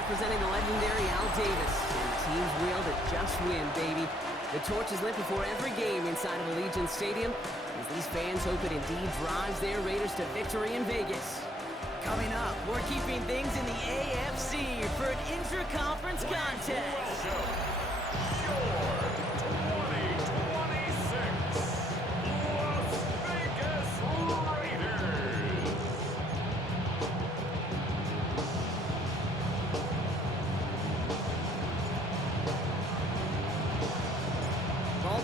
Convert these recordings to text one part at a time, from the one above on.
representing the legendary Al Davis. And teams will to just win, baby. The torch is lit before every game inside of Allegiant Stadium, as these fans hope it indeed drives their Raiders to victory in Vegas. Coming up, we're keeping things in the AFC for an intra-conference contest.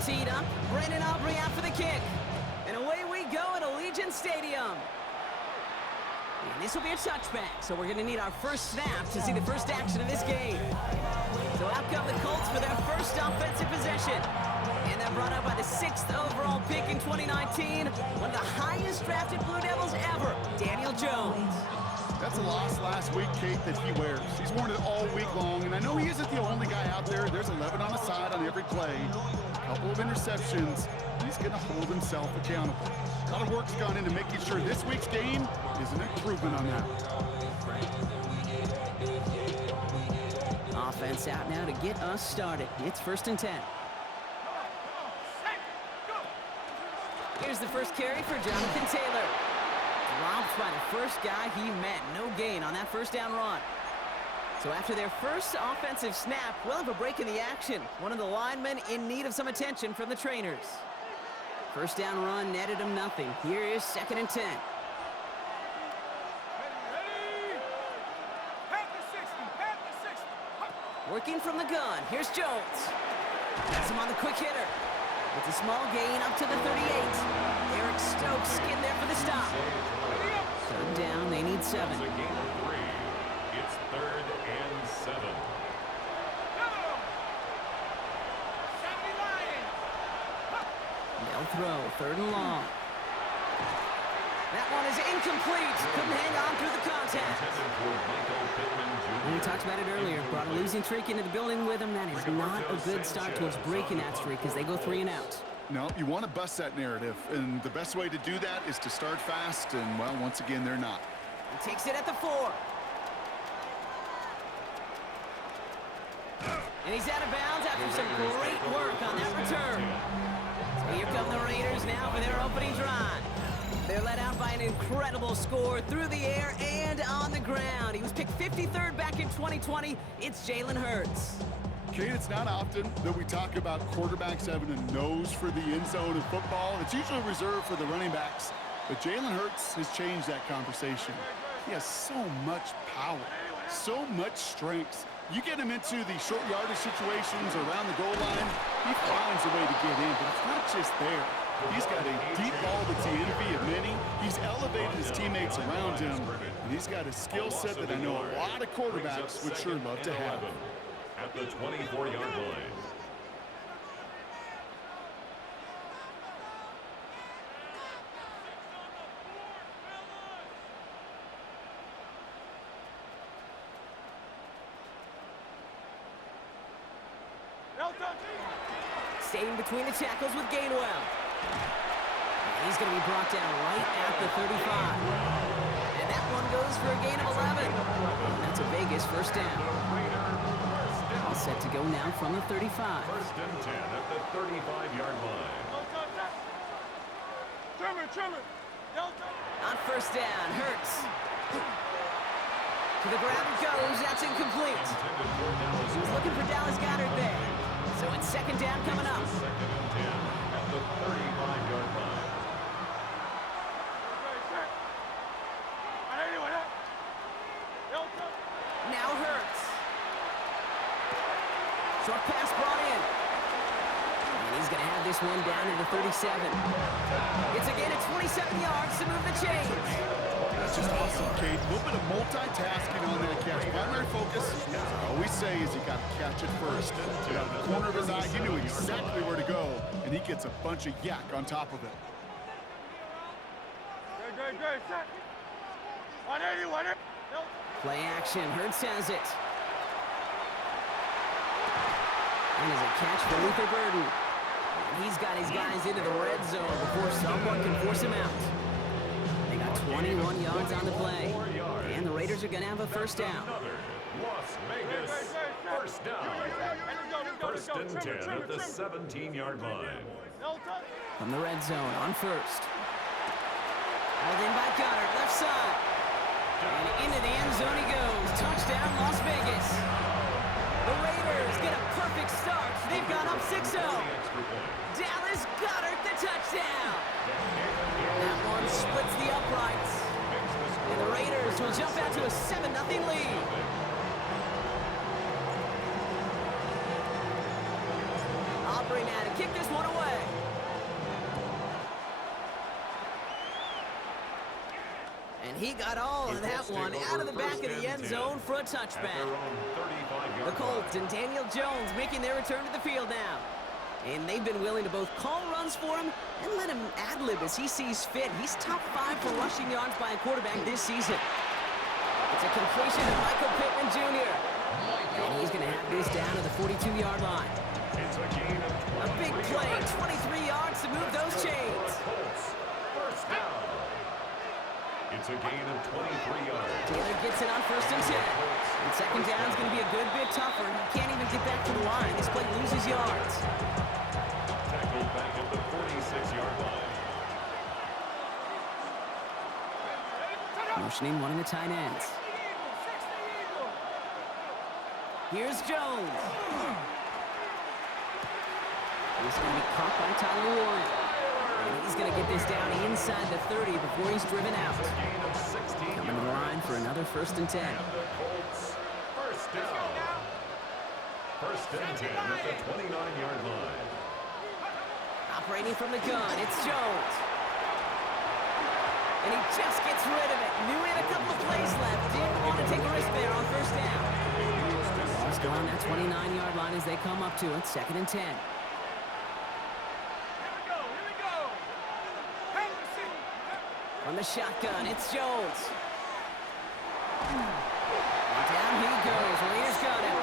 Teed up, Brandon Aubrey out for the kick. And away we go at Allegiant Stadium. And this will be a touchback, so we're going to need our first snap to see the first action of this game. So out come the Colts for their first offensive possession. And they're brought up by the 6th overall pick in 2019, one of the highest drafted Blue Devils ever, Daniel Jones. That's a loss last week, Kate, that he wears. He's worn it all week long, and I know he isn't the only guy out there. There's 11 on the side on every play. A couple of interceptions. He's going to hold himself accountable. A lot of work's gone into making sure this week's game is an improvement on that. Offense out now to get us started. It's 1st and 10. Here's the first carry for Jonathan Taylor. Dropped by the first guy he met. No gain on that first down run. So after their first offensive snap, we'll have a break in the action. One of the linemen in need of some attention from the trainers. First down run netted him nothing. Here is 2nd and 10. Working from the gun. Here's Jones. Has him on the quick hitter. With a small gain up to the 38. Eric Stokes skinned there for the stop. 3rd down, they need 7. It's a gain of 3. It's 3rd and 7. They'll throw, 3rd and long. That one is incomplete. Couldn't hang on through the contact. We talked about it earlier. Brought a losing streak into the building with him. That is not a good start towards breaking that streak as they go 3 and out. No, you want to bust that narrative, and the best way to do that is to start fast, and, well, once again, they're not. He takes it at the 4. And he's out of bounds after some great work on that return. So here come the Raiders now for their opening drive. They're led out by an incredible score through the air and on the ground. He was picked 53rd back in 2020. It's Jalen Hurts. Kate, it's not often that we talk about quarterbacks having a nose for the end zone in football. It's usually reserved for the running backs. But Jalen Hurts has changed that conversation. He has so much power, so much strength. You get him into the short yardage situations around the goal line, he finds a way to get in, but it's not just there. He's got a deep ball that's the envy of many. He's elevated his teammates around him, and he's got a skill set that I know a lot of quarterbacks would sure love to have. At the 24-yard line. Staying between the tackles with Gainwell. And he's going to be brought down right at the 35. And that one goes for a gain of 11. And that's a Vegas first down. All set to go now from the 35. 1st and 10 at the 35-yard line. On first down, Hurts. To the ground it goes. That's incomplete. He was looking for Dallas Goedert there. So it's 2nd down coming up. 2nd and 10 at the 35-yard line. Now Hurts. Short pass brought in. And he's going to have this one down to the 37. It's a gain of 27 yards to move the chains. That's just awesome, Kate. A little bit of multitasking on that catch. Primary focus, as I always say, is you got to catch it first. Out of the corner of his eye, he knew exactly where to go, and he gets a bunch of yak on top of it. Play action. Hurts has it. And as a catch for Luther Burden. And he's got his guys into the red zone before someone can force him out. They got 21 yards on the play. And the Raiders are going to have a first down. Las Vegas. First down. First and 10 at the 17-yard line. From the red zone on first. Held in by Goddard, left side. And into the end zone he goes. Touchdown, Las Vegas. The Raiders get a perfect start. They've gone up 6-0. Dallas Goddard, the touchdown. That one splits the uprights. And the Raiders will jump out to a 7-0 lead. Aubrey now to kick this one away. And he got all of that one out of the back of the end zone for a touchback. The Colts and Daniel Jones making their return to the field now. And they've been willing to both call runs for him and let him ad-lib as he sees fit. He's top 5 for rushing yards by a quarterback this season. It's a completion to Michael Pittman Jr. And he's going to have this down to the 42-yard line. It's a gain of 20. A big play, 23 yards to move those chains. First down. It's a gain of 23 yards. Taylor gets it on first and 10. And second down is going to be a good bit tougher. He can't even get back to the line. This play loses yards. Tackled back at the 46-yard line. Motioning one of the tight ends. Here's Jones. He's going to be caught by Tyler Warren. And he's going to get this down inside the 30 before he's driven out. Coming to the line for another first and 10. And the Colts, first down. First and 10 at the 29-yard line. Operating from the gun, it's Jones. And he just gets rid of it. Knew he had a couple of plays left. Didn't want to take a risk there on first down. He's going that 29-yard line as they come up to it. Second and 10. From the shotgun, it's Jones. And down he goes. Raiders got him.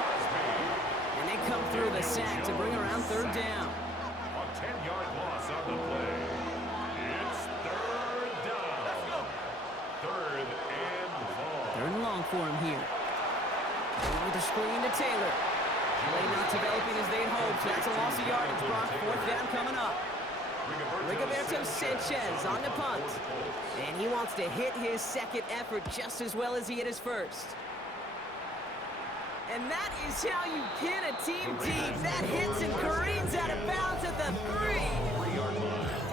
And they come through the sack to bring around third down. A 10-yard loss on the play. It's third down. Third and long. Third and long for him here. Over the screen to Taylor. Play not developing as they'd hoped. That's a loss of yardage. Brock, fourth down coming up. Rigoberto Sanchez on the punt. And he wants to hit his second effort just as well as he hit his first. And that is how you pin a team deep. That hits and careens out of bounds at the 3.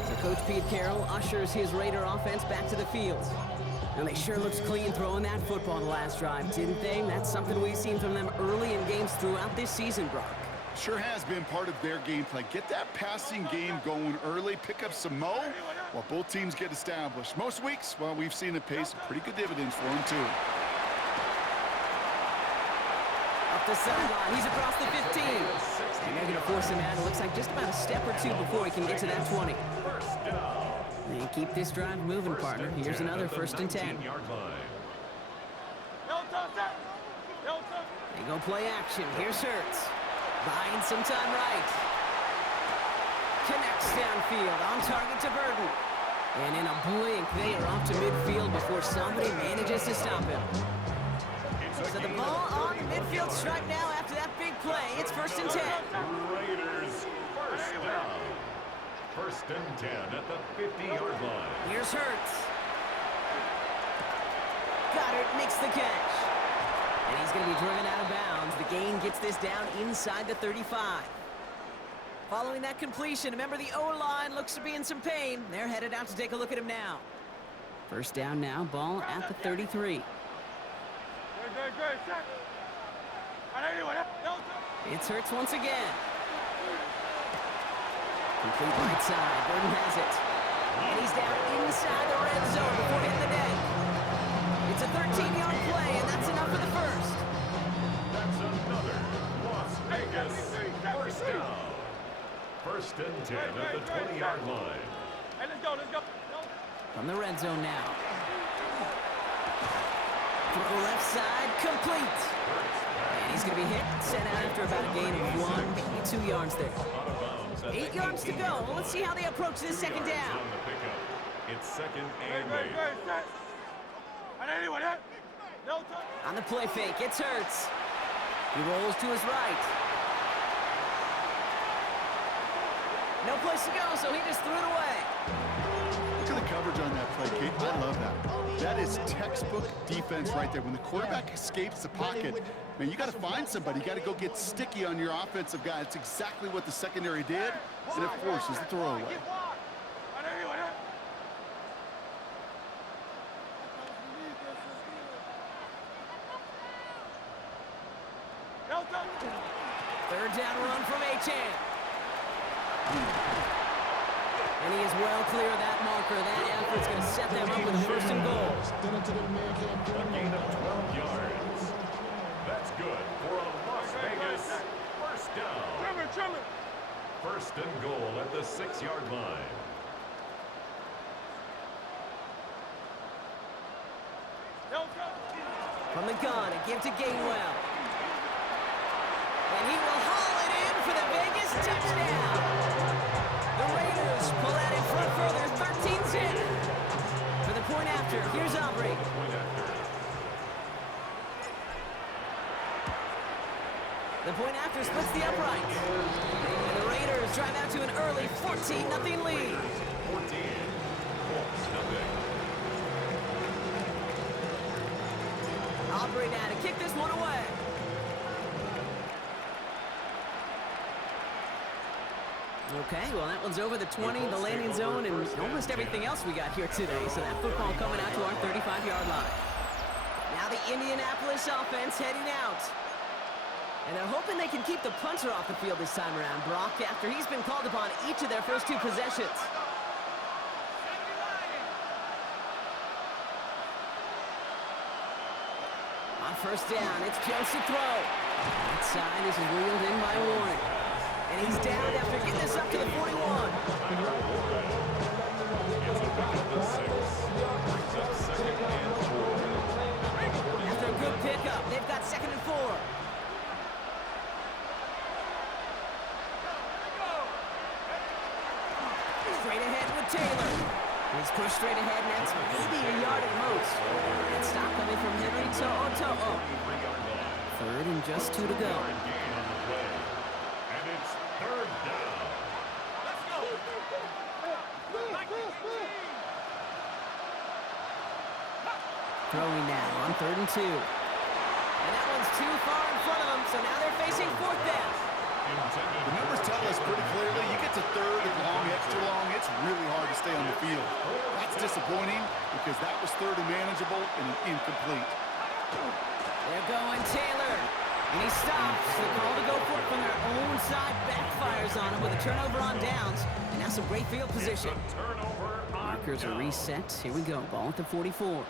So Coach Pete Carroll ushers his Raider offense back to the field. And they sure looked clean throwing that football the last drive, didn't they? That's something we've seen from them early in games throughout this season, Brock. Sure has been part of their game plan. Get that passing game going early, pick up some mo while both teams get established. Most weeks, well, we've seen it pay some pretty good dividends for them, too. Up the sideline, he's across the 15. And they're going to force him out. It looks like just about a step or two before he can get to that 20. And keep this drive moving, partner. Here's another first and 10. They go play action. Here's Hurts. Buying some time right. Connects downfield, on target to Burton. And in a blink, they are off to midfield before somebody manages to stop him. So the ball on the midfield stripe now after that big play. It's first and 10. Raiders, first down. First and 10 at the 50-yard line. Here's Hurts. Goddard makes the catch. And he's going to be driven out of bounds. The gain gets this down inside the 35. Following that completion, remember the O-line looks to be in some pain. They're headed out to take a look at him now. First down now, ball at the 33. It's Hurts once again. Complete right side, Burton has it. And he's down inside the red zone before hitting the net. It's a 13-yard play, and that's enough for the first. That's another Las Vegas first down. First and 10 at the 20-yard line. Hey, let's go. From the red zone now. Throw left side, complete. And he's going to be hit, sent out after about a gain of 1, maybe 2 yards there. 8 yards to go. Let's see how they approach this second down. It's second and 8. On the play fake, it's Hurts. He rolls to his right. No place to go, so he just threw it away. Look at the coverage on that play, Kate. I love that. That is textbook defense right there. When the quarterback escapes the pocket, man, you got to find somebody. You got to go get sticky on your offensive guy. It's exactly what the secondary did, and it forces the throwaway. Third down run from Achane. And he is well clear of that marker. That effort's going to set them up with a first and goal. A gain of 12 yards. That's good for a Las Vegas first down. First and goal at the 6-yard line. From the gun, a give to Gainwell. And he will haul it in for the Vegas touchdown. The Raiders pull out in front further, 13-10. For the point after, here's Aubrey. The point after splits the uprights. And the Raiders drive out to an early 14-0 lead. 14. Aubrey now to kick this one away. Okay, well, that one's over the 20, the landing zone, and almost everything else we got here today. So that football coming out to our 35-yard line. Now the Indianapolis offense heading out. And they're hoping they can keep the punter off the field this time around, Brock, after he's been called upon each of their first 2 possessions. On first down, it's Jones to throw. Outside, this is wheeled in by Warren. And he's down after getting this up to the 41. After a good pickup, they've got 2nd and 4. Straight ahead with Taylor. He's pushed straight ahead, and that's maybe a yard at most. And stop coming from Henry To'o. 3rd and just 2 to go. And it's 3rd down. Let's go. Throwing now on 3rd and 2. And that one's too far in front of them, so now they're facing 4th down. The numbers tell us pretty clearly, you get to 3rd and long, extra long, it's really hard to stay on the field. That's disappointing because that was 3rd and manageable and an incomplete. They're going Taylor. And he stops. The call to go for it from their own side backfires on him with a turnover on downs. And now some great field position. Markers are reset. Here we go. Ball at the 44.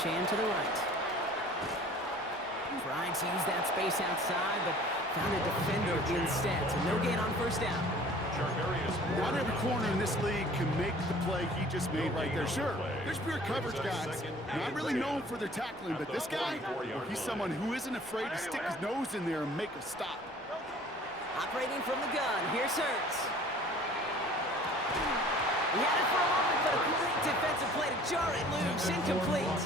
Chan to the right. Trying to use that space outside, but found a defender instead. So no gain on first down. Not every corner in this league can make the play he just made right there. Sure, there's pure coverage guys, not really known for their tackling, but this guy, well, he's someone who isn't afraid to stick his nose in there and make a stop. Operating from the gun, here's Hurts. He had it for a moment, but a great defensive play to jar it loose, incomplete.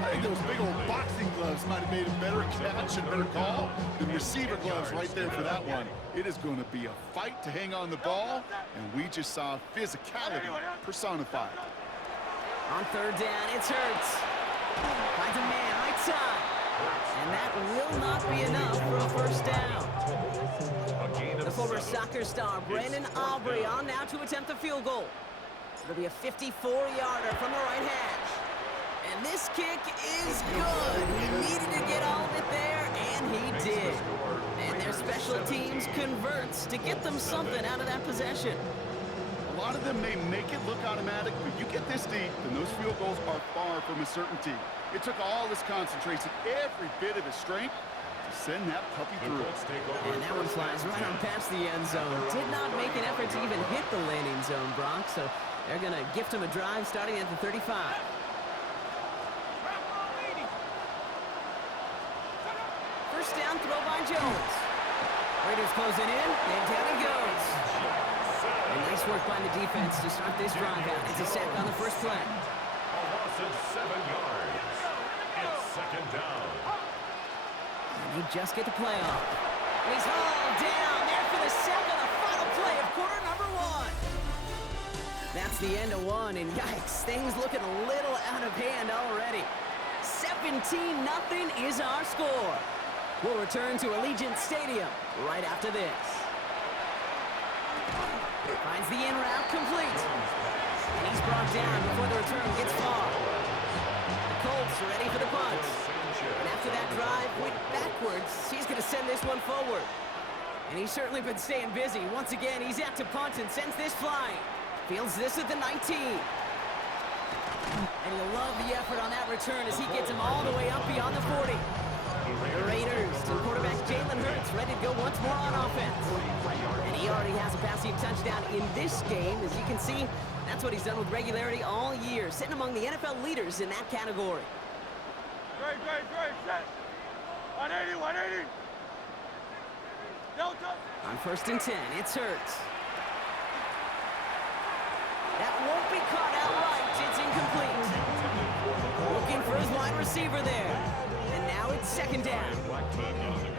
I think those big old boxing gloves might have made a better catch and better call than receiver gloves right there for that one. It is going to be a fight to hang on the ball, and we just saw physicality personified. On 3rd down, it's Hurts. Finds a man right side. And that will not be enough for a first down. The former soccer star, Brandon Aubrey, on now to attempt the field goal. It'll be a 54-yarder from the right hash. And this kick is good. He needed to get all of it there, and he did. And their special teams converts to get them something out of that possession. A lot of them may make it look automatic, but you get this deep, and those field goals are far from a certainty. It took all his concentration, every bit of his strength, to send that puppy through. And that one flies right on past the end zone. Did not make an effort to even hit the landing zone, Brock, so they're going to gift him a drive starting at the 35. first down throw by Jones. Raiders closing in, and down he goes. And nice work by the defense to start this drive out. It's a sack on the first play. A loss of 7 yards. It's second down. And they just get the play off. And he's hauled down there for the sack on the final play of quarter number 1. That's the end of 1, and yikes, things looking a little out of hand already. 17-0 is our score. We'll return to Allegiant Stadium right after this. Finds the in route complete. And he's brought down before the return gets far. The Colts are ready for the punt. And after that drive went backwards, he's going to send this one forward. And he's certainly been staying busy. Once again, he's out to punt and sends this flying. Fields this at the 19. And he'll love the effort on that return as he gets him all the way up beyond the 40. The Raiders and quarterback Jalen Hurts ready to go once more on offense. And he already has a passing touchdown in this game. As you can see, that's what he's done with regularity all year, sitting among the NFL leaders in that category. Great, set. 180, 180. Delta. On first and 10, it's Hurts. That won't be caught outright. It's incomplete. Looking for his wide receiver there. And now it's second down.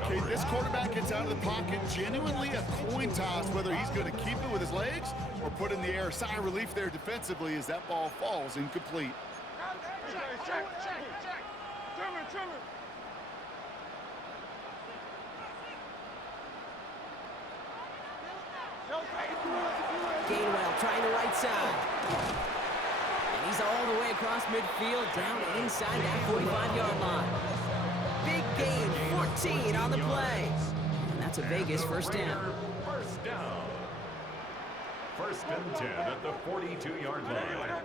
Okay, this quarterback gets out of the pocket. Genuinely a coin toss whether he's going to keep it with his legs or put in the air. Sigh of relief there defensively as that ball falls incomplete. Check. Trimmer. Gainwell trying the right side. And he's all the way across midfield, down inside that 45-yard line. Big gain, 14 on the play. And that's a Vegas first down. First down. First and 10 at the 42-yard line.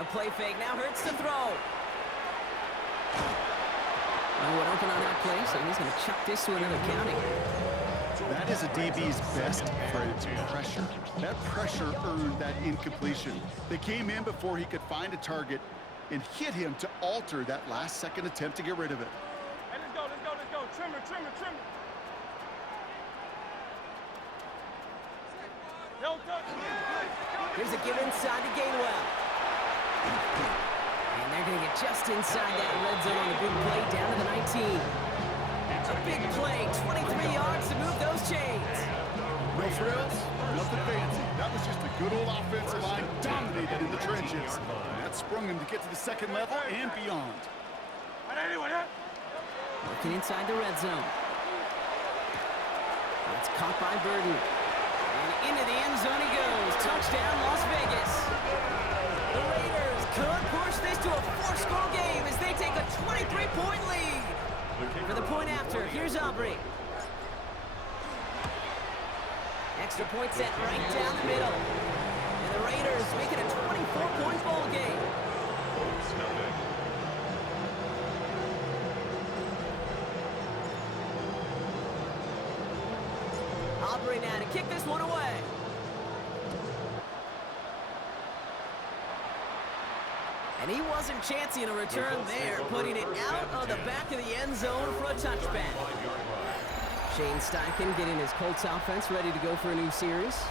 A play fake, now Hurts to throw. No one open on that play, so he's going to chuck this to another county. That is a DB's best friend, pressure. That pressure earned that incompletion. They came in before he could find a target and hit him to alter that last-second attempt to get rid of it. Hey, let's go. Trimmer. Delta. Here's a give inside to Gainwell. And they're going to get just inside that red zone on the big play down to the 19. A big play, 23 yards to move those chains. No frills, nothing fancy. That was just a good old offensive line dominated in the trenches. And that sprung him to get to the second level and beyond. 180, 180. Looking inside the red zone. It's caught by Burden. And into the end zone he goes. Touchdown, Las Vegas. The Raiders could push this to a 4-score game as they take a 23-point lead. For the point after, here's Aubrey. Extra point set right down the middle. And the Raiders make it a 24-point ball game. Aubrey now to kick this one away. And he wasn't chancing a return there, putting it out of the back of the end zone for a touchback. Shane Steichen getting his Colts offense ready to go for a new series.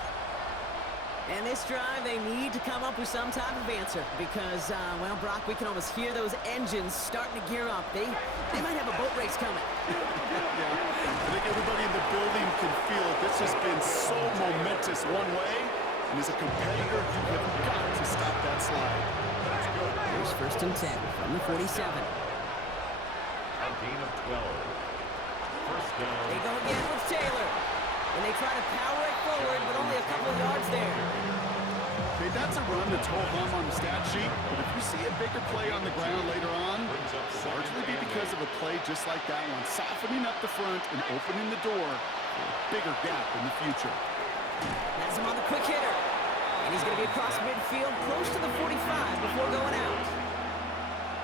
And this drive, they need to come up with some type of answer because, well, Brock, we can almost hear those engines starting to gear up. They might have a boat race coming. Yeah, I think everybody in the building can feel it. This has been so momentous one way, and as a competitor, you have got to stop that slide. Here's first and 10 from the 47. A gain of 12. First down. They go again with Taylor. And they try to power it forward, but only a couple of yards there. Okay, that's a run that's ho-hum on the stat sheet, but if you see a bigger play on the ground later on, it'll largely be because of a play just like that one, softening up the front and opening the door for a bigger gap in the future. Has him on the quick hitter. And he's going to be across midfield, close to the 45 before going out.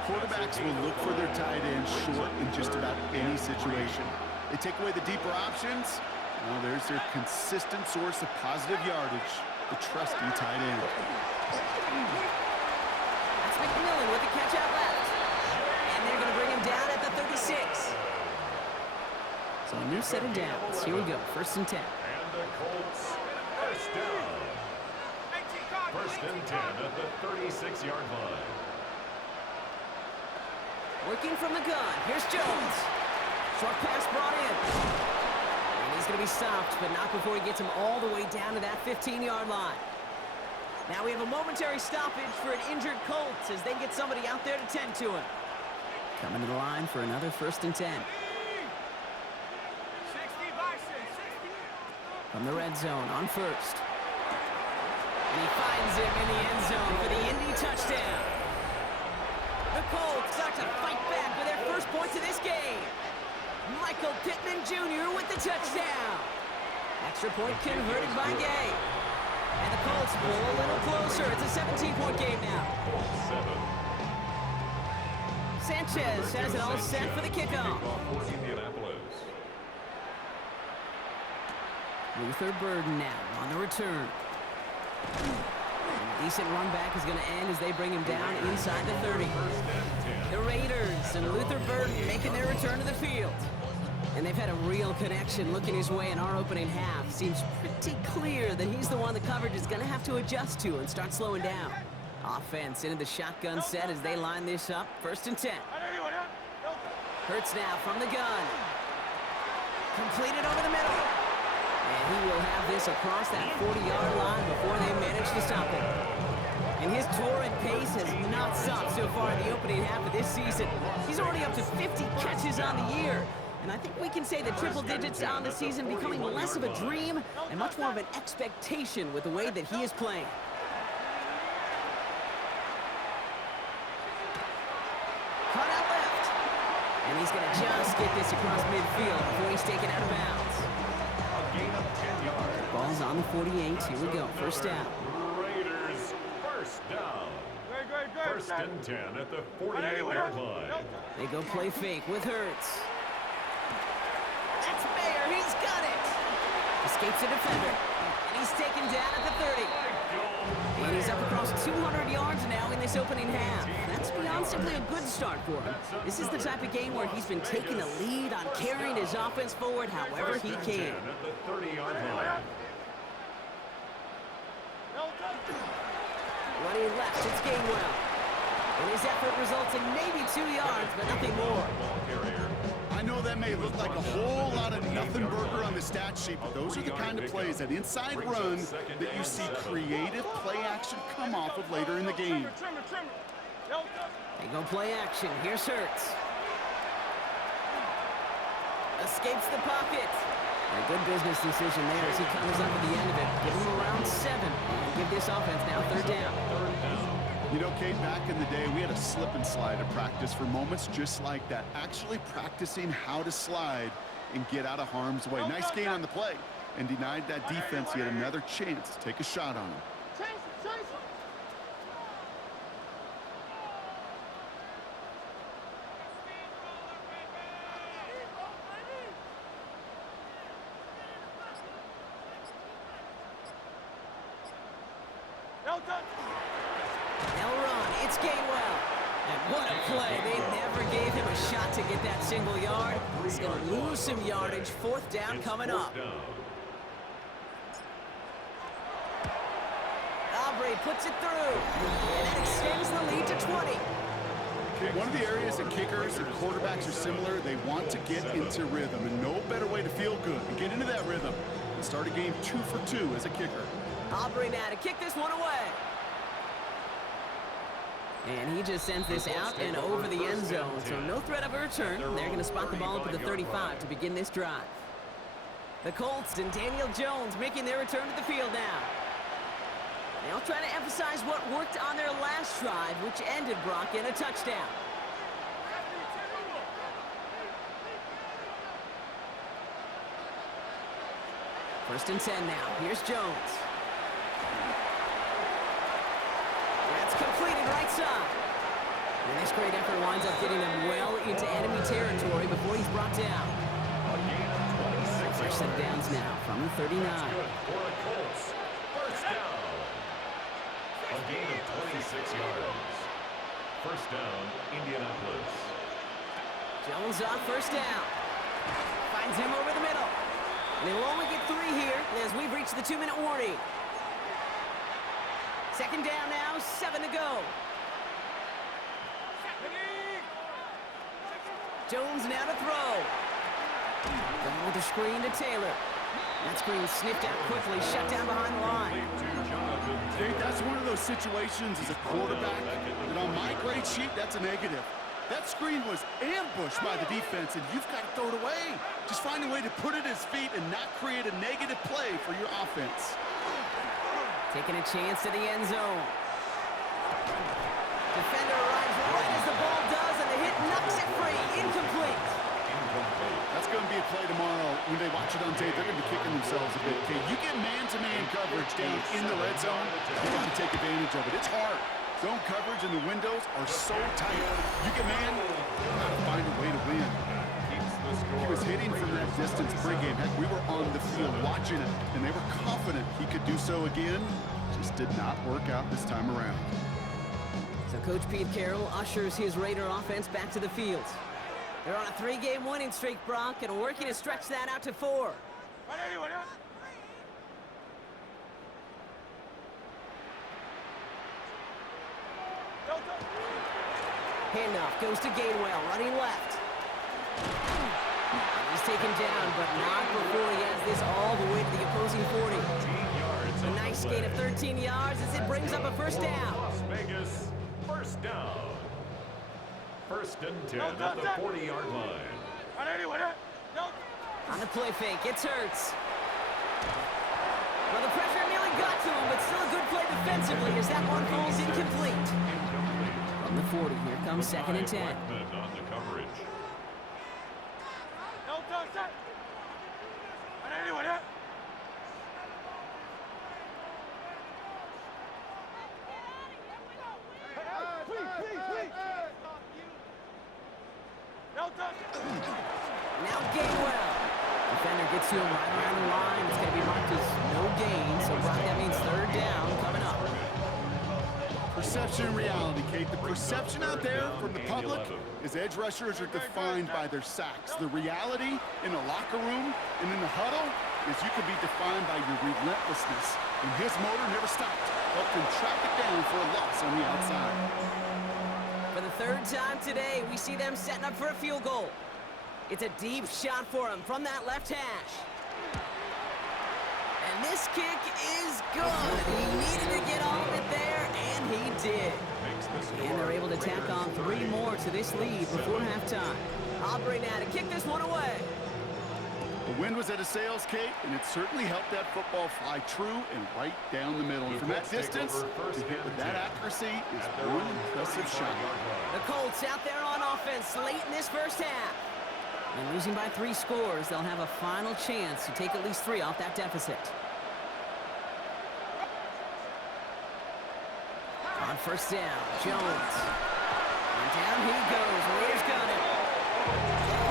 Quarterbacks will look for their tight end short in just about any situation. They take away the deeper options. Well, there's their consistent source of positive yardage, the trusty tight end. That's McMillan with the catch out left. And they're set of downs. Here we go, 1st and 10. And the Colts, first down. First and 10 at the 36-yard line. Working from the gun. Here's Jones. Short pass brought in. And he's going to be stopped, but not before he gets him all the way down to that 15-yard line. Now we have a momentary stoppage for an injured Colt as they get somebody out there to tend to him. Coming to the line for another 1st and 10. 60 Bison, 60. From the red zone on 1st. And he finds him in the end zone for the Indy touchdown. The Colts start to fight back with their first points of this game. Michael Pittman Jr. with the touchdown. Extra point converted by Gay. And the Colts pull a little closer. It's a 17-point game now. Sanchez has it all set for the kickoff. Luther Burden now on the return. A decent run back is going to end as they bring him down inside the 30. The Raiders and Luther Burden making their return to the field. And they've had a real connection looking his way in our opening half. Seems pretty clear that he's the one the coverage is going to have to adjust to and start slowing down. Offense into the shotgun set as they line this up. 1st and 10. Hurts now from the gun. Completed over the middle. And he will have this across that 40-yard line before they manage to stop him. And his torrent pace has not stopped so far in the opening half of this season. He's already up to 50 catches on the year. And I think we can say that triple digits on the season becoming less of a dream and much more of an expectation with the way that he is playing. Cut out left. And he's going to just get this across midfield before he's taken out of bounds. A gain of 10 yards. Ball's on the 48. Here we go. 1st down. Raiders, first down. Good. First and 10 at the 48-yard line. They go play fake with Hurts. That's Mayer. He's got it. Escapes a defender. And he's taken down at the 30. And he's up across 200 yards now in this opening half. That's beyond simply a good start for him. This is the type of game where he's been taking the lead on carrying his offense forward however he can. At the 30-yard line. Running left, it's Gainwell. And his effort results in maybe 2 yards, but nothing more. I know that may look like a whole lot of nothing burger on the stat sheet, but those are the kind of plays, that inside run, that you see creative play action come off of later in the game. They go play action. Here's Hurts. Escapes the pocket. A good business decision there as he comes up at the end of it. Give him around 7. And give this offense now 3rd down. You know, Kate, back in the day, we had a slip and slide at practice for moments just like that. Actually practicing how to slide and get out of harm's way. Nice gain on the play, and denied that defense yet another chance to take a shot on him. They'll run. It's Gainwell. And what a play. They never gave him a shot to get that single yard. He's going to lose some yardage. 4th down coming up. Aubrey puts it through. And that extends the lead to 20. One of the areas that kickers and quarterbacks are similar, they want to get into rhythm, and no better way to feel good and get into that rhythm and start a game 2 for 2 as a kicker. Aubrey now to kick this one away. And he just sends this out and over the end zone, so no threat of a return. They're going to spot the ball up at the 35 to begin this drive. The Colts and Daniel Jones making their return to the field now. They'll try to emphasize what worked on their last drive, which ended, Brock, in a touchdown. First and 10 now. Here's Jones. That's completed right side. And this great effort winds up getting him well into enemy territory before he's brought down. Fresh set of downs now from the 39. First down. A gain of 26 yards. First down, Indianapolis. Jones on 1st down. Finds him over the middle. And they will only get 3 here as we've reached the 2-minute warning. Second down now, 7 to go. Jones now to throw. Going with the screen to Taylor. That screen sniffed out quickly, shut down behind the line. Jake, that's one of those situations as a quarterback that on my grade sheet, that's a negative. That screen was ambushed by the defense, and you've got to throw it away. Just find a way to put it at his feet and not create a negative play for your offense. Taking a chance to the end zone. Defender arrives right as the ball does, and the hit knocks it free. Incomplete. That's going to be a play tomorrow. When they watch it on tape, they're going to be kicking themselves a bit. Okay, you get man-to-man coverage down in the red zone, you got to take advantage of it. It's hard. Zone coverage and the windows are so tight. You get man, you got to find a way to win. He was hitting from that distance pregame. Heck, we were on the field watching it, and they were confident he could do so again. Just did not work out this time around. So Coach Pete Carroll ushers his Raider offense back to the field. They're on a 3-game winning streak, Brock, and are working to stretch that out to 4. Handoff goes to Gainwell, running left. He's taken down, but not before he has this all the way to the opposing 40. A nice gain of 13 yards as it brings up a first down. Las Vegas, first down. First and 10 at the 40-yard line. On the play fake, it's Hurts. Well, the pressure nearly got to him, but still a good play defensively as that one falls incomplete. From the 40, here comes second and 10. On the coverage. Now Gainwell. Defender gets to him right around the line. It's going to be marked as no gain, so Brock, that means third down coming up. Perception and reality, Kate. The perception out there from the public is edge rushers are defined by their sacks. The reality in the locker room and in the huddle is you can be defined by your relentlessness. And his motor never stopped. Helped him track it down for a loss on the outside. For the third time today, we see them setting up for a field goal. It's a deep shot for him from that left hash. And this kick is good. He needed to get all of it there, and he did. And they're able to tack on 3 more to this lead before halftime. Aubrey now to kick this one away. The wind was at a sails, Kate, and it certainly helped that football fly true and right down the middle. And from that distance, to hit with that accuracy is one impressive shot. The Colts out there on offense late in this first half. And losing by 3 scores, they'll have a final chance to take at least 3 off that deficit. On first down, Jones. And down he goes. Raiders got it.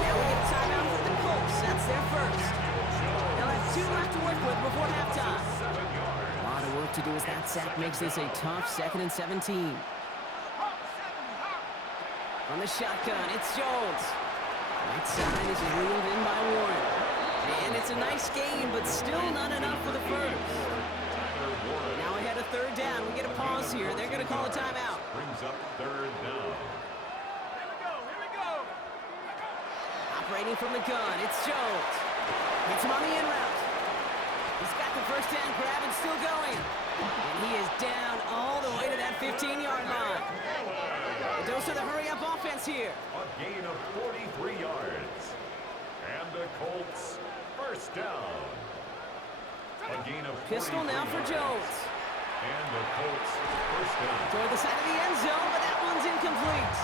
Now we get a timeout for the Colts. That's their first. They'll have 2 left to work with before halftime. A lot of work to do as that sack makes this a tough 2nd and 17. On the shotgun, it's Jones. Right side is reeled in by Warren. And it's a nice gain, but still not enough for the first. Now we had a third down. We get a pause here. They're going to call a timeout. Brings up third down. Here we go. Operating from the gun, it's Jones. Hits him on the in route. He's got the first down grab and still going. And he is down all the way to that 15-yard line. The dose of the hurry-up offense here. A gain of 43 yards. And the Colts first down. A gain of Pistol now for Jones. And the Colts first down. Toward the side of the end zone, but that one's incomplete.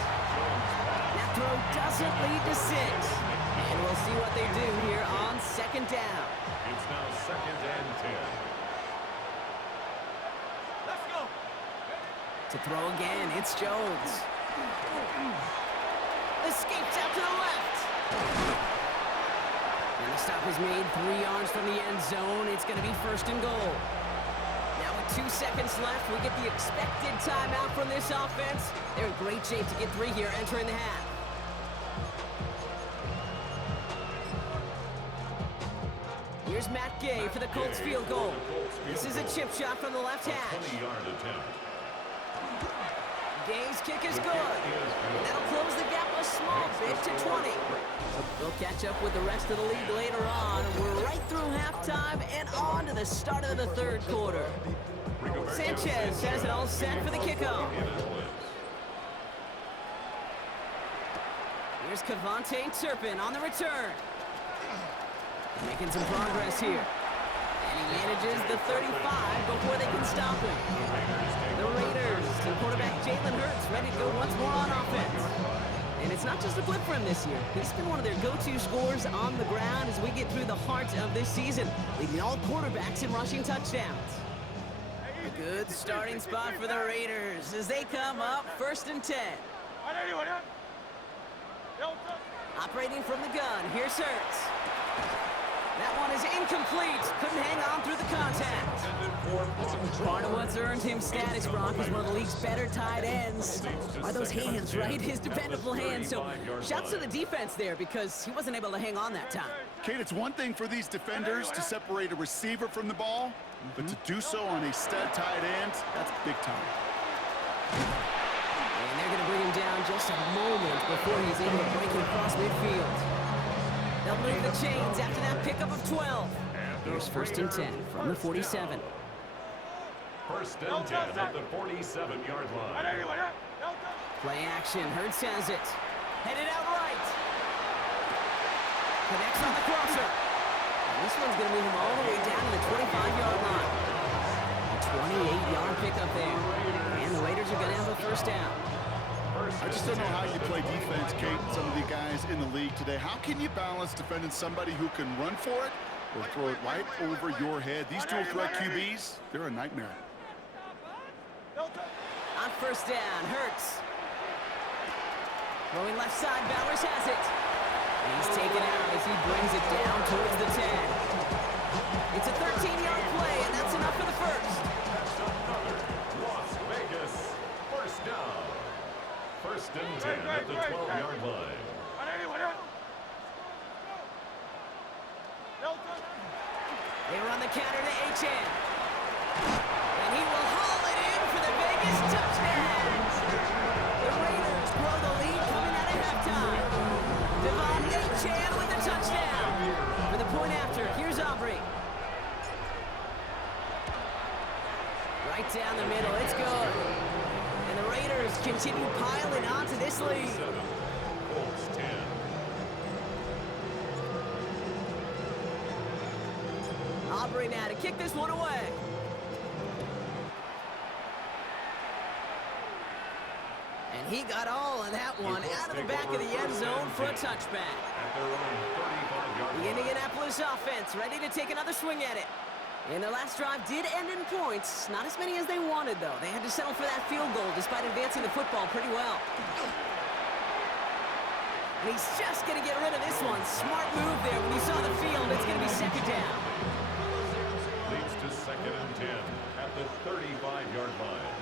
That throw doesn't lead to 6. And we'll see what they do here on second down. It's now 2nd and 10. Let's go. To throw again, it's Jones. Escapes out to the left. And the stop is made 3 yards from the end zone. It's going to be first and goal. Now with 2 seconds left, we get the expected timeout from this offense. They're in great shape to get 3 here entering the half. Here's Matt Gay for the Colts field goal. This is a chip shot from the left hash. 20-yard attempt. Gay's kick is good. And that'll close the gap a small bit to 20. They'll catch up with the rest of the league later on. We're right through halftime and on to the start of the third quarter. Sanchez has it all set for the kickoff. Here's Cavante Turpin on the return. Making some progress here. And he manages the 35 before they can stop him. The Raiders and quarterback Jalen Hurts ready to go once more on offense. And it's not just a blip for him this year. He's been one of their go-to scorers on the ground as we get through the heart of this season, leading all quarterbacks in rushing touchdowns. A good starting spot for the Raiders as they come up 1st and 10. Operating from the gun, here's Hurts. That one is incomplete. Couldn't hang on through the contact. Part of what's earned him status, Brock, is one of the league's better tight ends. Are those hands, right? His dependable hands. So shouts to the defense there because he wasn't able to hang on that time. Kate, it's one thing for these defenders to separate a receiver from the ball, but to do so on a stud tight end, that's big time. And they're going to bring him down just a moment before he's able to break it across midfield. They'll move the chains after that pickup of 12. Here's 1st and 10 from the 47. 1st and 10 at the 47-yard line. Play action. Hurts has it. Headed out right. Connects on the crosser. And this one's going to move him all the way down to the 25-yard line. A 28-yard pickup there. And the Raiders are going to have a 1st down. I just don't know how you play defense, Kate, some of the guys in the league today. How can you balance defending somebody who can run for it or throw it right over your head? These dual threat QBs, they're a nightmare. On 1st down, Hurts. Throwing left side, Bowers has it. And he's taken out as he brings it down towards the 10. It's a 13-yard play, and that's enough for the 1st. That's another Las Vegas 1st down. 1st and 10 at the 12-yard line. They run the counter to H.N. And he will haul it in for the Vegas touchdown. The Raiders grow the lead coming out of halftime. Devon H.N. with the touchdown. For the point after, here's Aubrey. Right down the middle, it's good. And the Raiders continue piling onto this lead. 7, Colts 10. Aubrey now to kick this one away. And he got all of that one out of the back of the end zone for a touchback. At their own 35-yard The line. Indianapolis offense ready to take another swing at it. And their last drive did end in points. Not as many as they wanted, though. They had to settle for that field goal despite advancing the football pretty well. And he's just going to get rid of this one. Smart move there when you saw the field. It's going to be 2nd down. Leads to 2nd and 10 at the 35-yard line.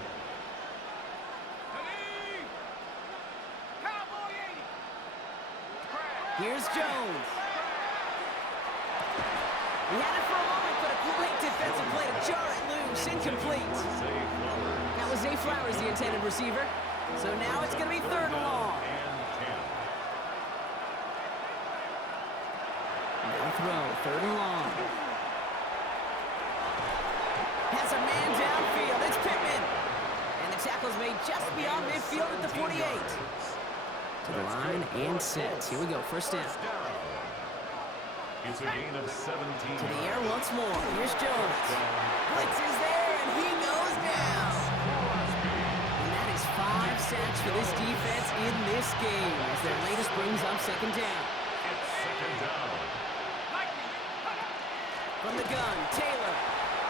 Here's Jones. He had it for a moment, but a great defensive play to jar it loose. Incomplete. That was Zay Flowers, the intended receiver. So now it's going to be 3rd and long. Now throw, 3rd and long. Has a man downfield. It's Pittman. And the tackle's made just beyond midfield at the 48. To the line and set. Here we go, 1st down. It's a gain of 17. To the air once more. Here's Jones. Blitz is there, and he goes down. And that is 5 sacks for this defense in this game as their latest brings up 2nd down. It's 2nd down. From the gun, Taylor.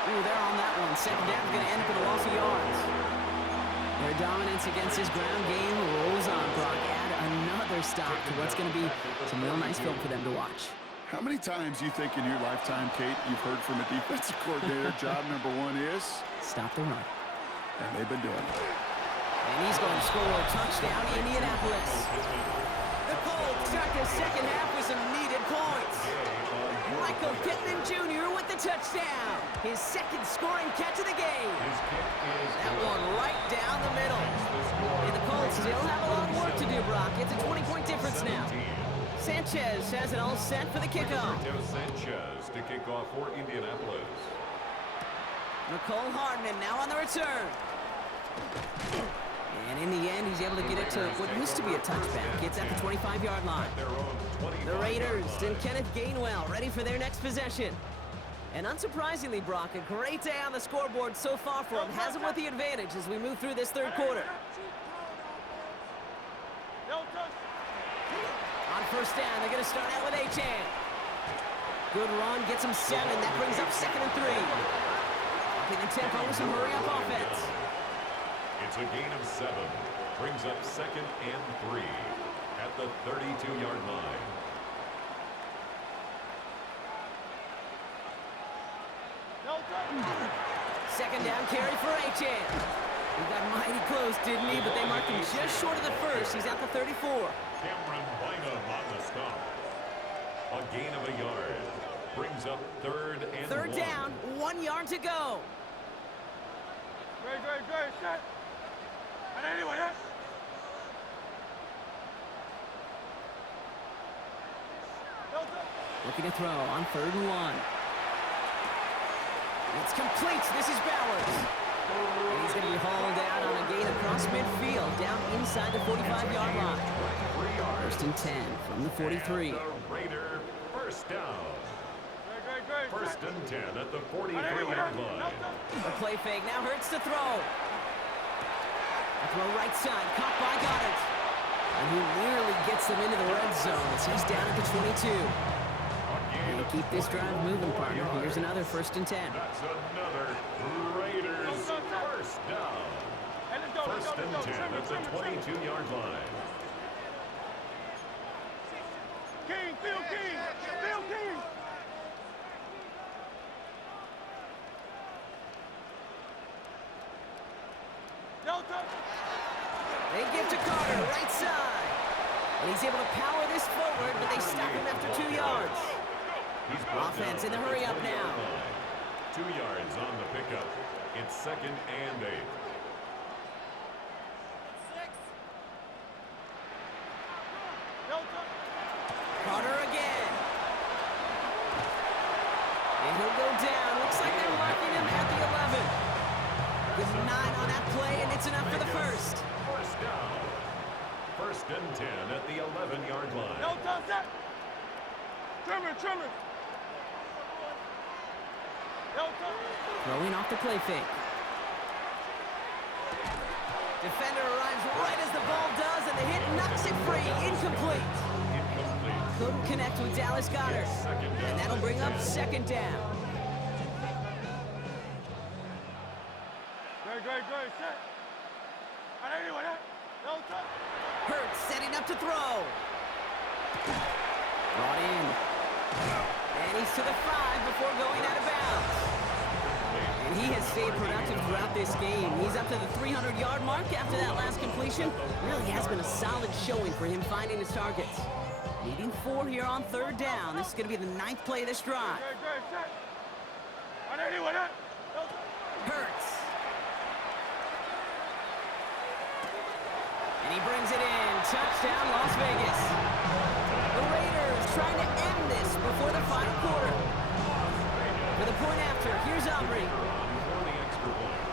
Ooh, they're on that one. 2nd down is going to end up with a loss of yards. Their dominance against his ground game rolls on. Brock, add another stop to what's going to be some real nice film for them to watch. How many times do you think in your lifetime, Kate, you've heard from a defensive coordinator, job number 1 is? Stop the run. And they've been doing it. And he's going to score a touchdown, Indianapolis. The Colts start the 2nd half with some needed points. Michael Pittman Jr. with the touchdown. His second scoring catch of the game. His kick is That good. one right down the middle. The score And the Colts still have a lot of work to do, Brock. It's a 20-point difference now. 17. Sanchez has it all set for the kickoff. Joe Sanchez to kick off for Indianapolis. Nicole Hardman now on the return. And in the end, he's able to get it to what used to be a touchback. It's at the 25-yard line. Their own 25 The Raiders yard and line. Kenneth Gainwell ready for their next possession. And unsurprisingly, Brock, a great day on the scoreboard so far for him. Has him with the advantage as we move through this third quarter. On first down, they're going to start out with Achan. Good run, gets him 7. That brings up 2nd and 3. Upping the tempo with some hurry-up offense. It's a gain of 7. Brings up 2nd and 3 at the 32-yard line. Second down carry for Achan. He got mighty close, didn't he? But they marked him just short of the first. He's at the 34. Cameron Bynum on the stop. A gain of a yard. Brings up 3rd and 1. Third down, 1 yard to go. Great, set. And anyway, yes. Looking to throw on 3rd and 1. It's complete. This is Bowers. And he's going to be hauled out on a gain across midfield, down inside the 45-yard line. 1st and 10 from the 43. And the Raider first down. Great. 1st and 10 at the 43-yard line. The play fake now hurts to throw. A throw right side, caught by Goddard. And he nearly gets them into the red zone as he's down at the 22. And keep this drive moving, partner. Here's another 1st and 10. That's another Raiders first down. 1st and 10 at the 22-yard line. Phil King. They give to Carter, right side. And he's able to power this forward, but they stop him after 2 yards. He's brought Offense down in the at hurry up 20-yard now. line. 2 yards on the pickup. It's 2nd and 8. Carter again. And he'll go down. Looks like they're marking him at the 11. Good 9 on that play, and it's enough for the first. First down. 1st and 10 at the 11-yard line. Trimmer. Throwing off the play fake. Defender arrives right as the ball does, and the hit knocks it free. Incomplete. Incomplete. Couldn't connect with Dallas Goddard. And that'll bring up 2nd down. Great, set. And anyway, Hurts setting up to throw. Brought in. And he's to the 5 before going out of bounds. And he has stayed productive throughout this game. He's up to the 300-yard mark after that last completion. Really has been a solid showing for him finding his targets. Needing 4 here on 3rd down. This is going to be the 9th play of this drive. Great, set. And anyway, Hurts. And he brings it in. Touchdown, Las Vegas. The Raiders trying to end this before the final quarter. For the point after, here's Aubrey. For the extra point.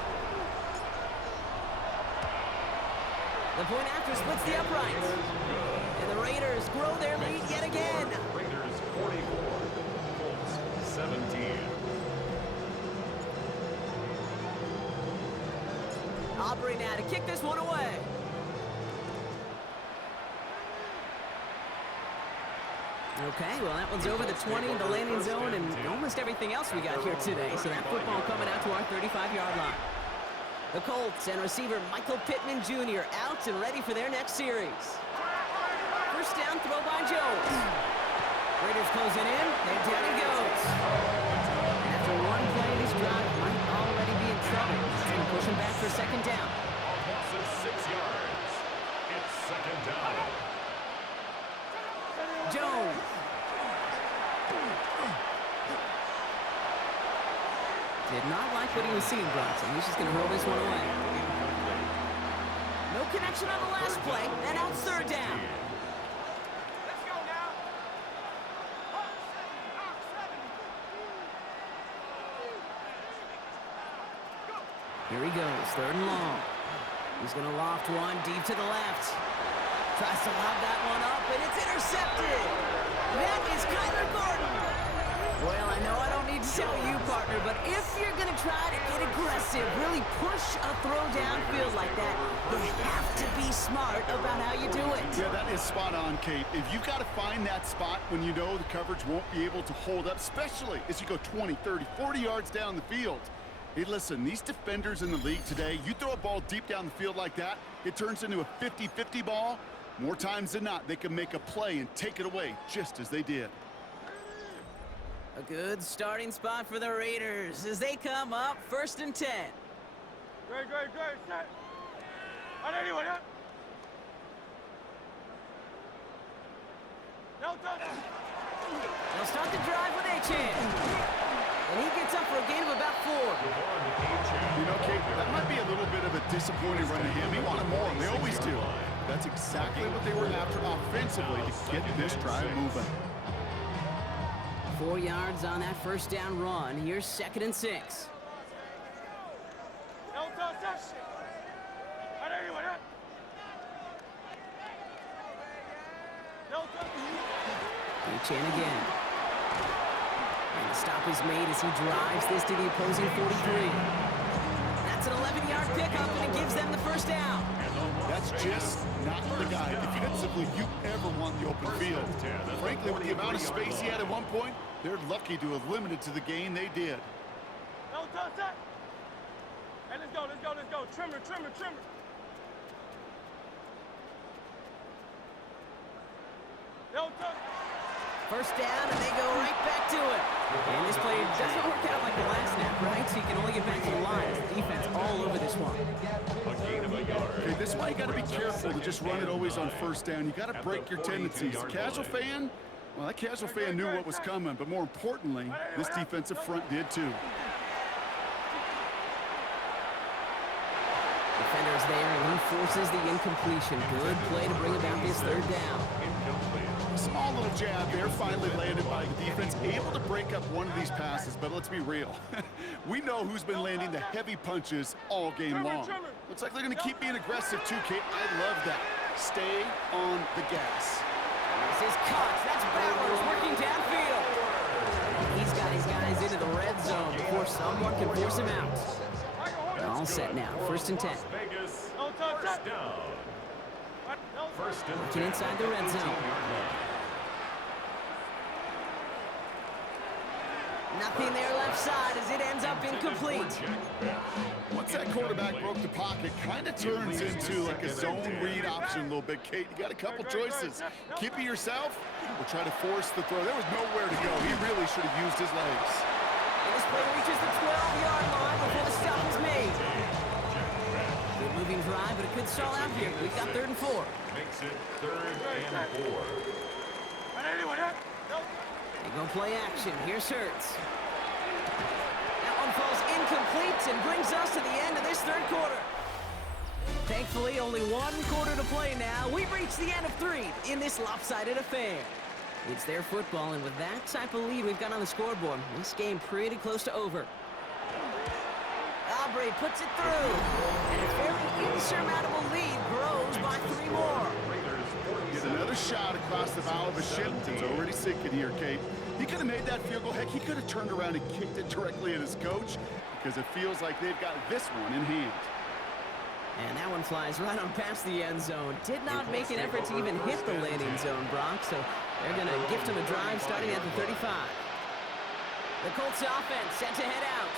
The point after splits the uprights. And the Raiders grow their lead yet again. Raiders 44. Colts 17. Aubrey now to kick this one away. Okay, well, that one's over the 20, the landing zone, and almost everything else we got here today. So that football coming out to our 35-yard line. The Colts and receiver Michael Pittman Jr. out and ready for their next series. First down throw by Jones. Raiders closing in, and down he goes. And after one play, this drive might already be in trouble. It's going to push him back for 2nd down. Loss of 6 yards. It's 2nd down. Jones. Did not like what he was seeing, Bronson. He's just going to roll this one away. No connection on the last play, and out third down. Let's go now. Here he goes, third and long. He's going to loft one deep to the left. Tries to lob that one up, and it's intercepted. That is Kyler Gordon. Well, I know I don't need to tell you, partner, but if you're going to try to get aggressive, really push a throw downfield like that, you have to be smart about how you do it. Yeah, that is spot on, Kate. If you got to find that spot when you know the coverage won't be able to hold up, especially as you go 20, 30, 40 yards down the field. Hey, listen, these defenders in the league today, you throw a ball deep down the field like that, it turns into a 50-50 ball. More times than not, they can make a play and take it away, just as they did. A good starting spot for the Raiders as they come up 1st and 10. Great, set. On anyone, huh? No touch. They'll start the drive with Achan. And he gets up for a gain of about 4. You know, Kate, that might be a little bit of a disappointing run to him. He wanted more. They always do. That's exactly what they were after offensively to get this drive moving. 4 yards on that first down run. Here's 2nd and 6. No touch. On anyone, huh? No touch. Achan again. And the stop is made as he drives this to the opposing 43. That's an 11-yard pickup, and it gives them the first down. That's just not the guy defensively you ever want the open field. Frankly, with the amount of space he had at one point, they're lucky to have limited to the gain they did. No touch. Hey, let's go. Trimmer. No touch. First down, and they go right back to it. And this play doesn't work out like the last snap, right? So you can only get back to the line. The defense all over this one. Okay, this is why you got to be careful to just run it always on first down. You got to break your tendencies. Casual fan, well, that casual fan knew what was coming, but more importantly, this defensive front did too. Defender's there, and he forces the incompletion. Good play to bring about this third down. Small little jab there, finally landed by the defense, able to break up one of these passes, but let's be real. We know who's been landing the heavy punches all game long. Looks like they're going to keep being aggressive too, Kate. I love that. Stay on the gas. This is Cox. That's Bowers working downfield. He's got his guys into the red zone before someone can force him out. All set now. 1st and 10. First down. Working inside the red zone. Nothing there left side as it ends up incomplete. Once that quarterback broke the pocket, kind of turns into like a zone read option a little bit, Kate. You got a couple choices. Keep it yourself or try to force the throw. There was nowhere to go. He really should have used his legs. And this play reaches the 12-yard line before the stop is made. Good moving drive, but it could stall out here. We've got 3rd and 4. Makes it 3rd and 4. On anyone, huh? They go play action. Here's Hurts. That one falls incomplete and brings us to the end of this 3rd quarter. Thankfully, only 1 quarter to play now. We've reached the end of 3 in this lopsided affair. It's their football, and with that type of lead we've got on the scoreboard, this game pretty close to over. Aubrey puts it through, and a fairly insurmountable lead grows by 3 more. Get another shot across the bow of a ship. It's already sinking here, Kate. He could have made that field goal. Heck, he could have turned around and kicked it directly at his coach because it feels like they've got this one in hand. And that one flies right on past the end zone. Did not make an effort to even hit the landing zone, Brock, so they're going to gift him a drive starting at the 35. The Colts offense set to head out.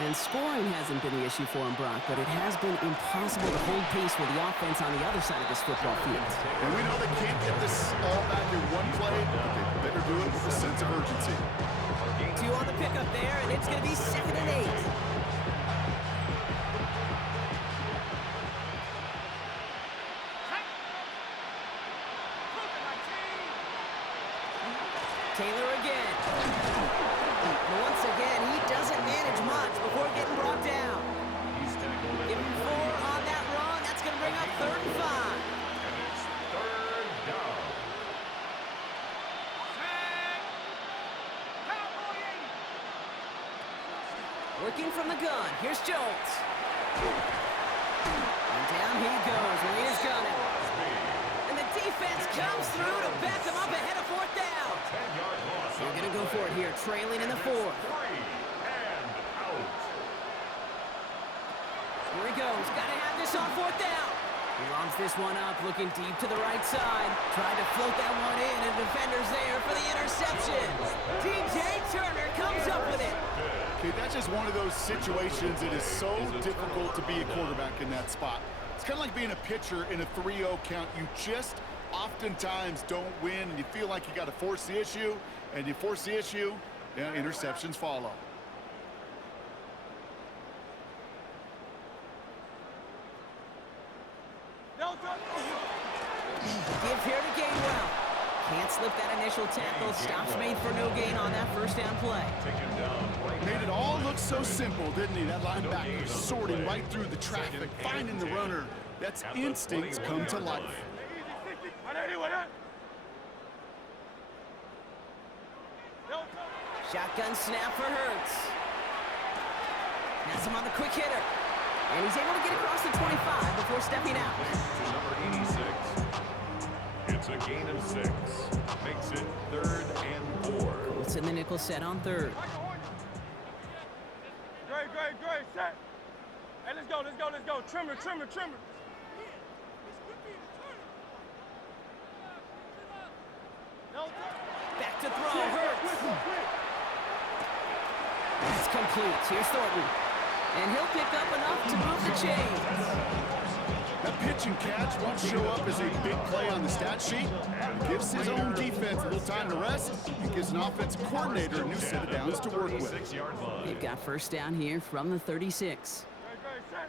And scoring hasn't been the issue for him, Brock, but it has been impossible to hold pace with the offense on the other side of this football field. And we know they can't get this all back in one play, but they better do it with a sense of urgency. 2 on the pickup there, and it's going to be 2nd and 8. Taylor again. And once again, he doesn't manage much before getting brought down. He's tackled at Give him 4 on that run. That's going to bring up 3rd and 5. and it's 3rd down. Working from the gun. Here's Jones. And down he goes. Here's Gunning. And the defense comes through to back him up ahead of 4th down. 10-yard loss. They're going to go for it here, trailing in the 4th. 3 and out. Here he goes. Got to have this on 4th down. He lobs this one up, looking deep to the right side. Trying to float that one in, and defender's there for the interception. DJ Turner comes up with it. Okay, that's just one of those situations that is so difficult to be a quarterback in that spot. It's kind of like being a pitcher in a 3-0 count. You just oftentimes don't win, and you feel like you got to force the issue, and you force the issue, interceptions follow. Give here to Gainwell. Can't slip that initial tackle. Stops made for no gain on that 1st down play. Taken down right Made it all look so simple, didn't he? That linebacker sorting right through the traffic, finding the runner. That's instincts come to life. Shotgun snap for Hurts. Has him on the quick hitter. And he's able to get across the 25 before stepping out. to number 86. It's a gain of 6. Makes it 3rd and 4. Colts in the nickel set on 3rd. Great, set. Hey, let's go. Trimmer. Back to throw, Hurts. It's complete. Here's Thornton. And he'll pick up enough to move the chains. That pitch and catch won't show up as a big play on the stat sheet. It gives his own defense a little time to rest. It gives an offensive coordinator a new set of downs to work with. 36-yard line. They've got 1st down here from the 36. Great, set.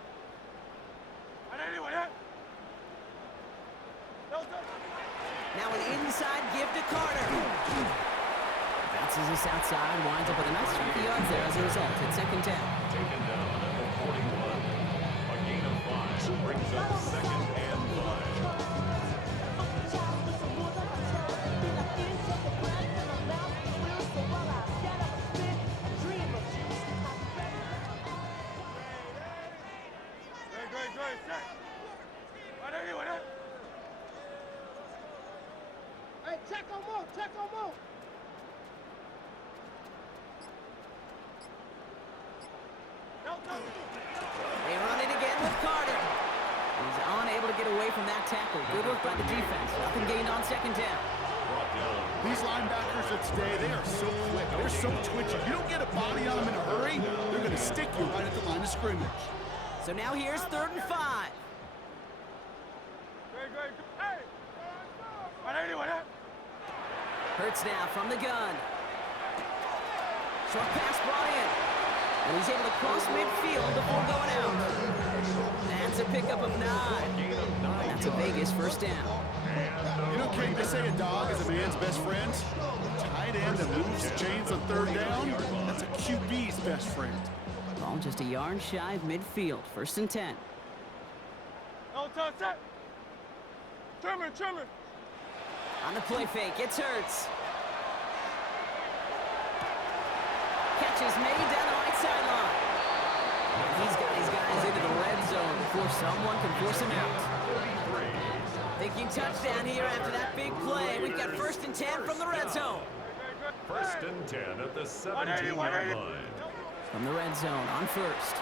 Now an inside give to Carter. Bounces this outside, winds up with a nice 20 yards there as a result. It's 2nd down. Taken down at the 41. A gain of 5 brings up 2nd and 5. Great, set. Hey, check on move. They run it again with Carter. He's unable to get away from that tackle. Good work by the defense. Nothing gained on 2nd down. Brought down. These linebackers of today, they are so quick. They're so twitchy. You don't get a body on them in a hurry, they're going to stick you right at the line of scrimmage. So now here's 3rd and 5. Great. Hey! Hurts now from the gun. Short pass brought in. And he's able to cross midfield before going out. That's a pickup of 9. That's a Vegas 1st down. You know, King, they say a dog is a man's best friend. Tight end that moves the chains on 3rd down, that's a QB's best friend. Ball just a yard shy of midfield. 1st and 10. Set. Trimmer. On the play fake, it's Hurts. Catch is made down the right sideline. He's got his guys into the red zone before someone can force him out. Thinking touchdown here after that big play. We've got 1st and 10 from the red zone. 1st and 10 at the 17-yard line. From the red zone on 1st.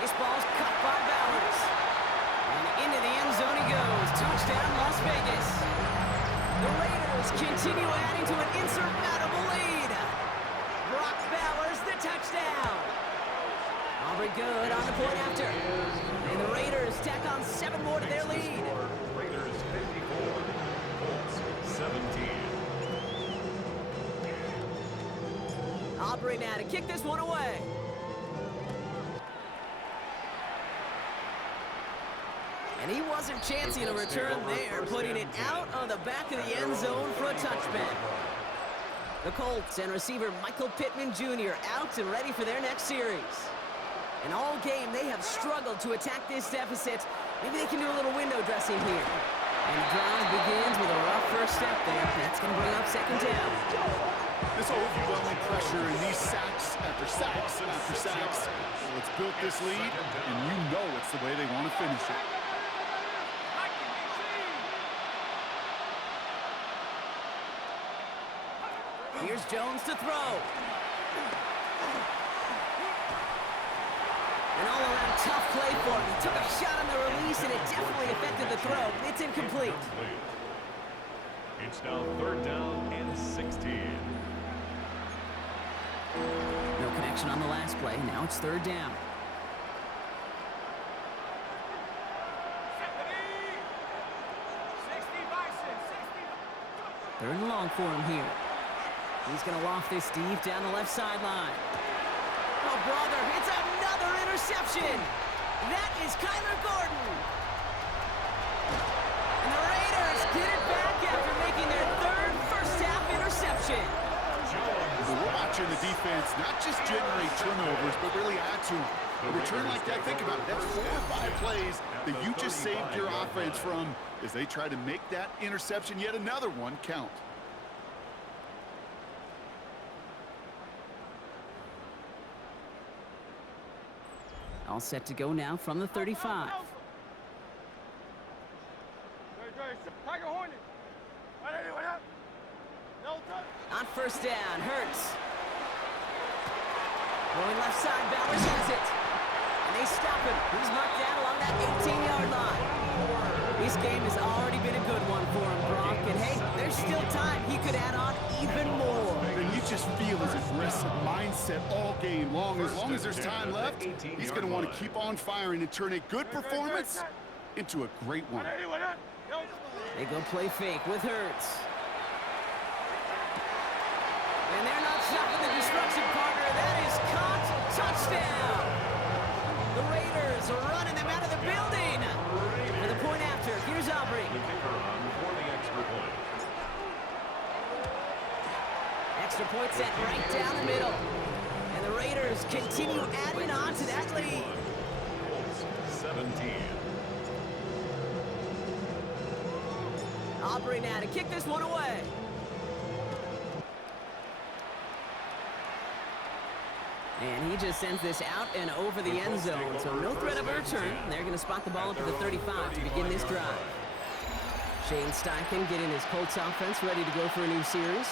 This ball's cut by Bowers. And into the end zone he goes. Touchdown, Las Vegas. The Raiders continue adding to an insurmountable lead. Brock Bowers, the touchdown. Aubrey good on the point after. And the Raiders tack on 7 more to their lead. Raiders 54, Colts 17. Aubrey now to kick this one away. And he wasn't chancing a return there, putting it out on the back of the end zone for a touchback. The Colts and receiver Michael Pittman Jr. out and ready for their next series. And all game, they have struggled to attack this deficit. Maybe they can do a little window dressing here. And the drive begins with a rough first step there. That's going to bring up second down. This overwhelming pressure and these sacks after sacks after sacks. Well, it's built this lead, and you know it's the way they want to finish it. Here's Jones to throw. An all-around tough play for him. He took a shot on the release, and it definitely affected the throw. It's incomplete. It's now third down and 16. No connection on the last play. Now it's third down. Third and long for him here. He's going to loft this deep down the left sideline. Oh, brother, it's another interception. That is Kyler Gordon. And the Raiders get it back after making their third first-half interception. We're watching the defense not just generate turnovers, but really add to a return like that. Think about it. That's 4 or 5 plays that you just saved your offense from as they try to make that interception, yet another one, count. All set to go now from the 35. On first down, Hurts. Going left side, Bowers has it. And they stop him. He's marked down along that 18-yard line. This game has already been a good one for him, Brock. And hey, there's still time. He could add on even more. And you just feel his aggressive mindset all game long. As long as there's time left, he's going to want to keep on firing and turn a good performance into a great one. They go play fake with Hurts. And they're not stopping the destruction partner. That is caught. Touchdown. The Raiders are running them out of the building. For the point after, here's Aubrey. The kicker on for the extra point. Extra point set right down the middle. And the Raiders continue adding on to that lead. Colts 17. Aubrey now to kick this one away. And he just sends this out and over the end zone. So no threat of a return. They're going to spot the ball up to the 35 to begin this drive. Shane Steichen getting his Colts offense ready to go for a new series.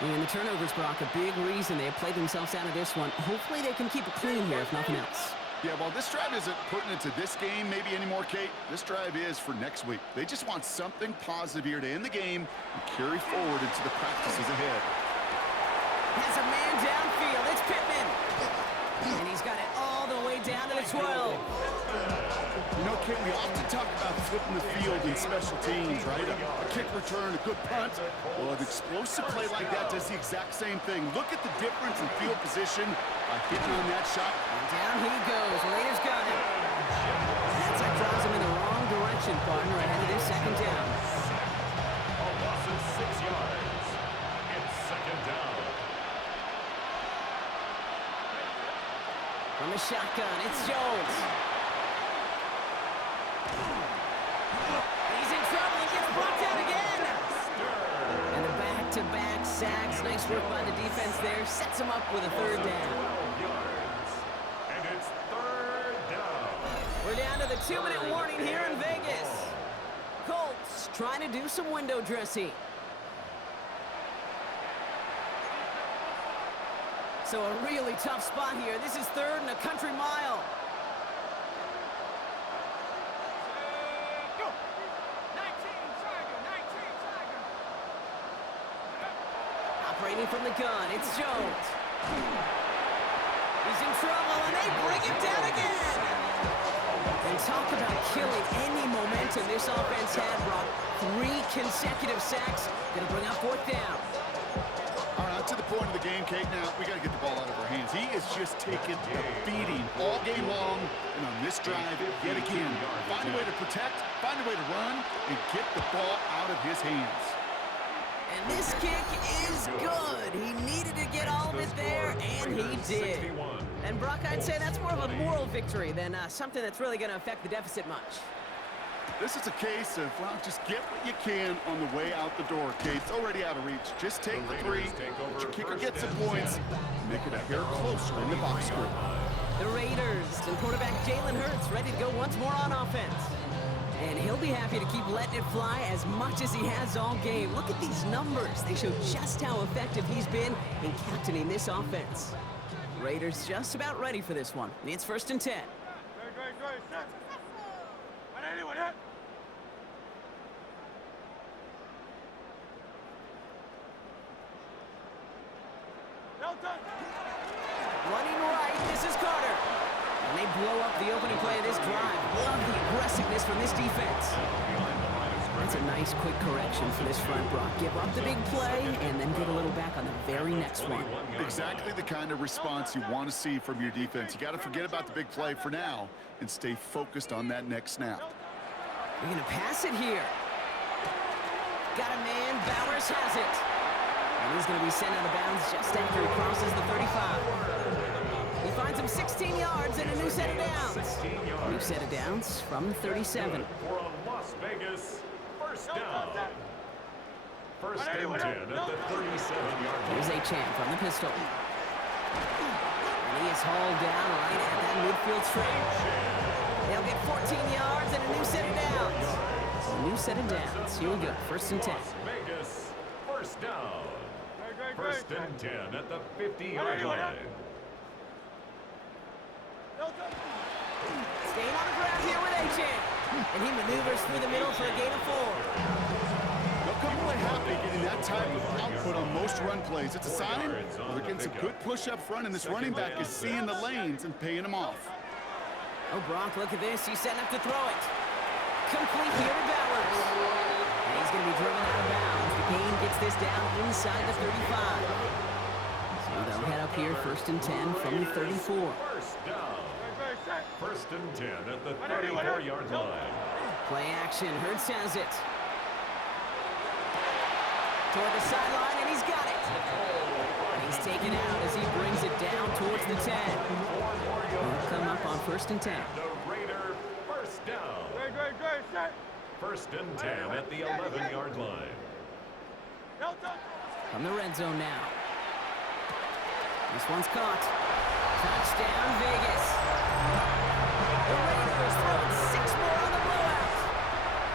And the turnovers, Brock, a big reason they have played themselves out of this one. Hopefully they can keep it clean here, if nothing else. Yeah, well, this drive isn't pertinent to this game maybe anymore, Kate. This drive is for next week. They just want something positive here to end the game and carry forward into the practices ahead. Has a man downfield. It's Pittman. And he's got it all the way down to the 12. You know, Kate, we often talk about flipping the field in special teams, right? A kick return, a good punt. Well, an explosive play like that does the exact same thing. Look at the difference in field position by hitting on that shot. And down he goes. Raiders got him. That's that drives him in the wrong direction, partner, ahead of this second down. A loss of 6 yards. It's second down. From the shotgun, it's Jones. He's in trouble. He gets brought down again. And the back-to-back sacks. Nice work by the defense there. Sets him up with a third down. 12 yards. And it's third down. We're down to the 2-minute warning here in Vegas. Colts trying to do some window dressing. So a really tough spot here. This is third and a country mile. Operating from the gun, it's Jones. He's in trouble, and they bring him down again. And talk about killing any momentum this offense had, Brock. 3 consecutive sacks. Gonna bring up fourth down. All right, to the point of the game, Kate. Now, we got to get the ball out of our hands. He is just taking a beating all game long. And on this drive, yet again, find a way to protect, find a way to run, and get the ball out of his hands. And this kick is good. He needed to get all of it there, and he did. And Brock, I'd say that's more of a moral victory than something that's really going to affect the deficit much. This is a case of, well, just get what you can on the way out the door, Kate. It's already out of reach. Just take the three, let your kicker get some points, make it a hair closer in the box score. The Raiders and quarterback Jalen Hurts ready to go once more on offense. And he'll be happy to keep letting it fly as much as he has all game. Look at these numbers. They show just how effective he's been in captaining this offense. Raiders just about ready for this one. It's 1st and 10. Great. Set. And anyone hit? Running right, this is Carter. And they blow up the opening play of this drive. Love the aggressiveness from this defense. That's a nice quick correction for this front, Brock. Give up the big play and then get a little back on the very next one. Exactly the kind of response you want to see from your defense. You got to forget about the big play for now and stay focused on that next snap. They're going to pass it here. Got a man. Bowers has it. And he's going to be sent out of bounds just after he crosses the 35. He finds him 16 yards and a new set of downs. New set of downs from the 37. For a Las Vegas first down. 1st and 10 at the 37-yard line. Here's Achane from the pistol. And he is hauled down right at that midfield strip. They'll get 14 yards and a new set of downs. A new set of downs. Here we go. 1st and 10. Las Vegas first down. 1st and 10 at the 50-yard line. Staying on the ground here with Achane. And he maneuvers through the middle for a gain of 4. They'll come away happy getting that type of output on most run plays. It's a sign they're getting some good push up front, and this running back is seeing the lanes and paying them off. Oh, Brock, look at this. He's setting up to throw it. Complete here to Bowers. And he's going to be driven out of bounds. The gain gets this down inside the 35. So they'll head up here 1st and 10 from the 34. First down. 1st and 10 at the 34-yard line. Play action. Hurts has it. Toward the sideline, and he's got it. And he's taken out as he brings it down towards the 10. He'll come up on 1st and 10. The Raider first down. Great. Set. 1st and 10 at the 11-yard line. From the red zone now. This one's caught. Touchdown, Vegas. The Raiders throwing 6 more on the blowout.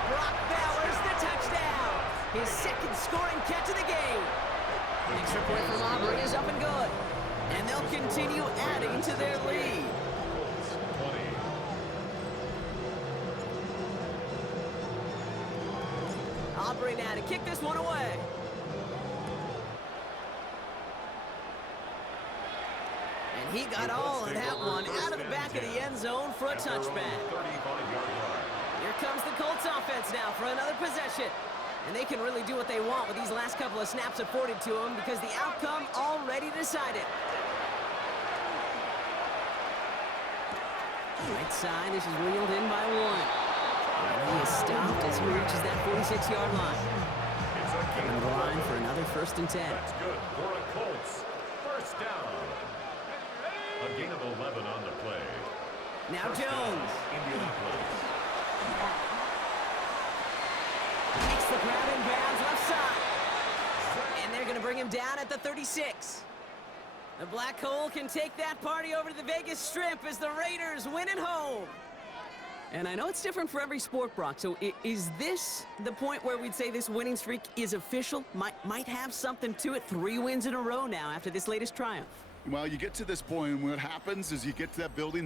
Brock Bowers, the touchdown. His 2nd scoring catch of the game. Extra point from Auburn is up and good. And they'll continue adding to their lead. 20. Aubrey now to kick this one away. And he got all of that one out of the back of the end zone for a touchback. 35-yard line. Here comes the Colts offense now for another possession. And they can really do what they want with these last couple of snaps afforded to them because the outcome already decided. Right side, this is wheeled in by 1. And he is stopped as he reaches that 46-yard line. On the line for another 1st and 10. That's good for a Colts. First down. A gain of 11 on the play. Now First down, Jones. Indianapolis. Makes the grab in bounds left side. And they're going to bring him down at the 36. The Black Hole can take that party over to the Vegas Strip as the Raiders win at home. And I know it's different for every sport, Brock. So is this the point where we'd say this winning streak is official? Might have something to it. 3 wins in a row now after this latest triumph. Well, you get to this point, and what happens is you get to that building